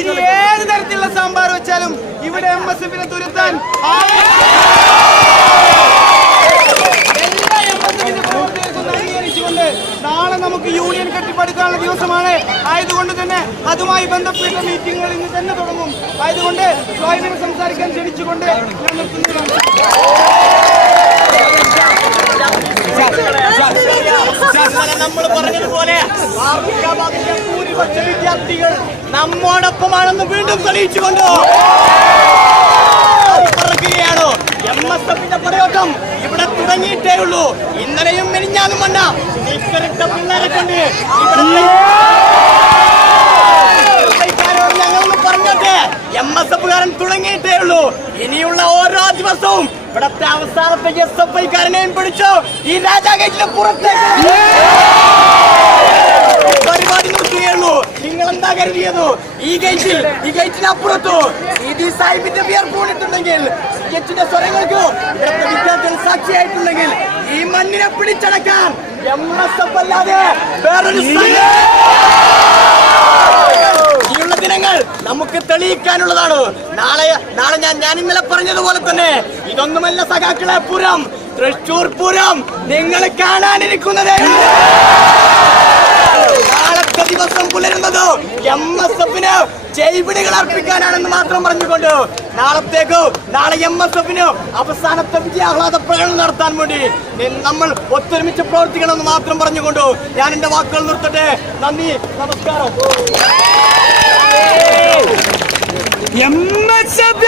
ഇനി ഏത് തരത്തിലുള്ള സാമ്പാർ വെച്ചാലും ഇവിടെ MSFനെ തുരുത്താൻ അംഗീകരിച്ചുകൊണ്ട് നാളെ നമുക്ക് യൂണിയൻ കെട്ടിപ്പടുക്കാനുള്ള ദിവസമാണ്. ആയതുകൊണ്ട് തന്നെ അതുമായി ബന്ധപ്പെട്ട മീറ്റിംഗുകൾ ഇന്ന് തന്നെ തുടങ്ങും. ആയതുകൊണ്ട് സ്വയം സംസാരിക്കാൻ ക്ഷണിച്ചുകൊണ്ട് ഞാൻ നിർത്തുന്നതാണ്. നമ്മൾ പറഞ്ഞതുപോലെ ഭൂരിപക്ഷ വിദ്യാർത്ഥികൾ നമ്മോടൊപ്പമാണെന്ന് വീണ്ടും തെളിയിച്ചുകൊണ്ട് പറയുകയാണ്. MSFന്റെ പടയോട്ടം ഇവിടെ തുടങ്ങിയിട്ടേ ഉള്ളൂ. ഇന്നലെയും മെനിഞ്ഞാലും വന്ന നിക്കറിട്ട പിള്ളേരെ കൊണ്ട് ഞങ്ങളൊന്ന് പറഞ്ഞോട്ടെ, MSFകാരൻ തുടങ്ങിയിട്ടേ ഉള്ളൂ. ഇനിയുള്ള ഓരോ ദിവസവും ഇവിടത്തെ അവസാനത്തെ SFIക്കാരനെയും പിടിച്ചു ഈ രാജാഗേറ്റിന് പുറത്തേക്ക് പരിപാടി നിർത്തുകയുള്ളൂ. നിങ്ങൾ എന്താ കരുതിയത്? ഈ ഗേറ്റിനപ്പുറത്തോ ഈ സാഹിബിന്റെ വിയർപ്പൂണിട്ടുണ്ടെങ്കിൽ സ്കെച്ചിന്റെ സ്വരങ്ങൾക്ക് ഇവിടുത്തെ വിദ്യാർത്ഥികൾ സാക്ഷിയായിട്ടുണ്ടെങ്കിൽ ഈ മണ്ണിനെ പിടിച്ചടക്കാൻ MSF അല്ലാതെ വേറൊരു ഇനിയുള്ള ദിനങ്ങൾ നമുക്ക് തെളിയിക്കാനുള്ളതാണ്. നാളെ ഞാൻ ഇന്നലെ പറഞ്ഞതുപോലെ തന്നെ ഇതൊന്നുമല്ല സഖാക്കളെ പൂരം, തൃശൂർ പൂരം നിങ്ങൾ കാണാനിരിക്കുന്നതേ. നാളത്തെ ദിവസം പുലരുന്നത് MSFന് ചെയ്വിടികൾ അർപ്പിക്കാനാണെന്ന് മാത്രം പറഞ്ഞുകൊണ്ട് നാളെ MSFന് അവസാനത്തെ വിജയാഹ്ലാദ പ്രകടനം നടത്താൻ വേണ്ടി നമ്മൾ ഒത്തൊരുമിച്ച് പ്രവർത്തിക്കണമെന്ന് മാത്രം പറഞ്ഞുകൊണ്ട് ഞാൻ എന്റെ വാക്കുകൾ നിർത്തട്ടെ. നന്ദി, നമസ്കാരം. MSF